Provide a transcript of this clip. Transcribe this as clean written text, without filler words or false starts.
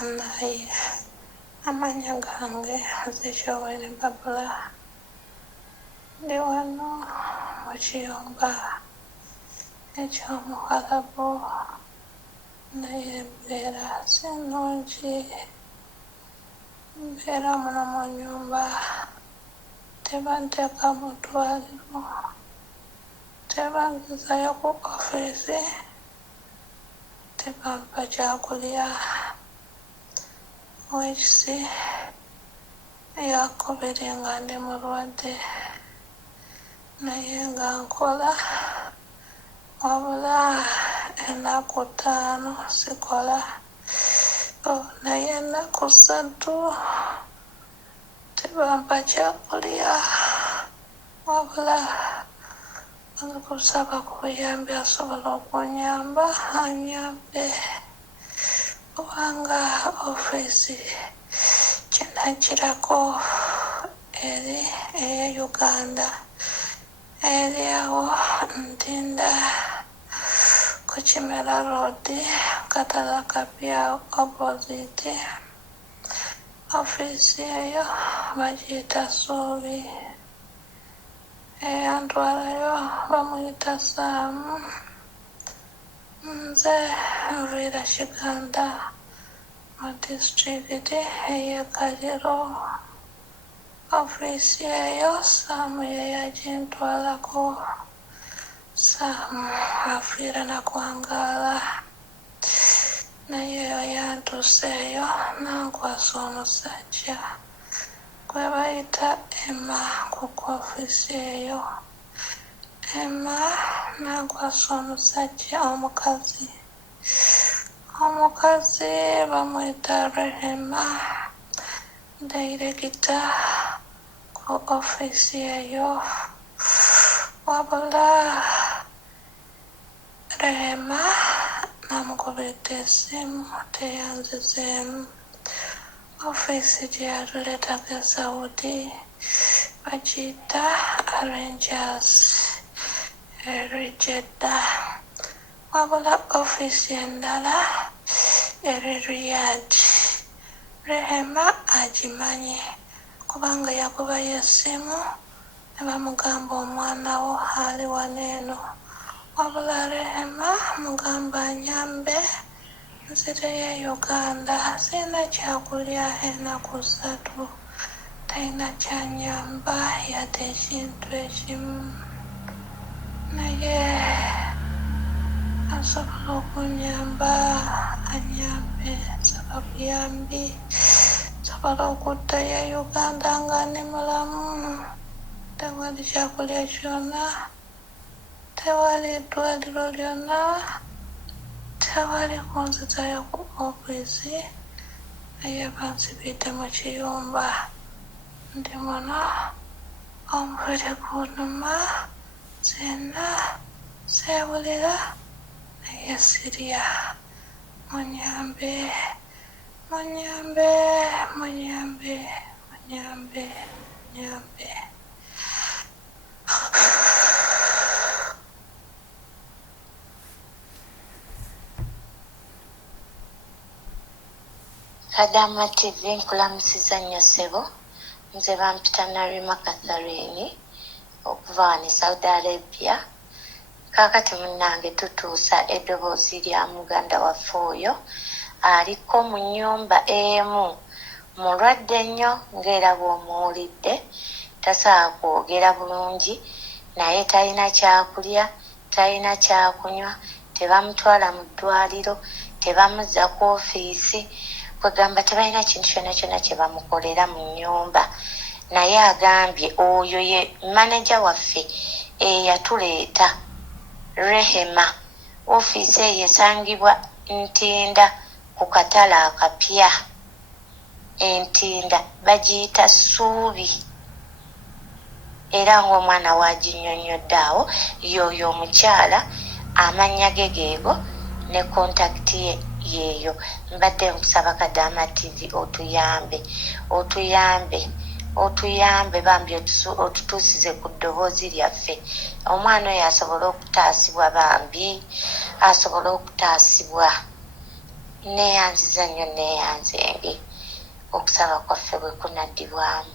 naye amanya gange Nzekyoweni Babula ndi wano mu kiyumba eky'Omuwarabu naye embeera si nnungi, mbeera muno mu nnyumba tebanteeka mu ddwaliro, tebangezayo ku ofiisi, tebampa kyakulya. Wekisi yakubiri nga ndi mulwadde naye nga nkola, wabula ennaku 5 sikola, naye ennaku 3 tebampa kyakulya, wabula nkusaba ku buyambi asobola okunyamba anyambe, kubanga ofiisi kinakirako eri eya Uganda eri awo Ntinda ku Kimera Road, Katala Kapya opposite. Ofiisi eyo bagiyita Ssuubi, eyantwalayo bamuyita Saamu. Nze nviira Kiganda mu disitulikiti ey'e Kaliro. Ofiisi eyo Saamu ye yagintwalako. Saamu afiira Nakwangaala, naye eyo yantuuseeyo nankwasa omusajja gwe bayita Emma ku ofiisi eyo. Emma nankwasa omusajja omukazi bamuyita Rehema, dayirekita ku ofiisi eyo, wabula Rehema namukubidde essimu teyanzizeemu. Ofiisi gye yatuleetako e Saudi bagiyita Rangers eri Jedda, wabula ofiisi endala eri Riyadh. Rehema agimanyi kubanga yakubayo essimu ne bamugamba omwana wo ali wano eno, wabula Rehema mugamba anyambe nzireyo Uganda, sirina kyakulya ennaku 3, talina kyanyamba yadde ekintu ekimu, naye asobola okunyamba anyambe, nsaba buyambi nsobola okuddayo Uganda nga ndi mulamu. Tewali kyakulya kyonna, tewali ddwaliro lyonna, tewali kunzizayo ku ofiisi, naye bansibidde mu kiyumba ndi muno, omubiri gunnuma, nzenna seewulira naye sirya. Munyambe, munyambe, munyambe, munyambe, munyambe. Kadama TV nkulamusiza nnyo ssebo. Nze bampita Narima Catherine okuva wano e Saudi Arabia. Kaakati munnange tutuusa eddoboozi lya muganda waffe oyo aliko mu nnyumba emu, mulwadde nnyo ng'era bw'omuwulidde, tasobola kwogera bulungi, naye talina kyakulya, talina kyakunywa, tebamutwala mu ddwaliro, tebamuzza ku ofiisi, kwegamba tebalina kintu kyonna kyonna kye bamukolera mu nnyumba. Naye agambye oyo ye maneja waffe eyatuleeta Rehema. Ofiisi eyo esangibwa Ntinda ku Katala Akapya, Entinda bagiyita Ssuubi, era ng'omwana waginnyonnyodde awo y'oyo omukyala, amannya ge geego ne kontakiti ye yeeyo. Mbadde nkusaba Kadama TV otuyambe bambi otutuusize ku ddoboozi lyaffe. Omwana oyo asobole okutaasibwa, bambi asobole okutaasibwa. neeyanziza nnyo neeyanzenge okusaba kwaffe bwe kunaddibwamu.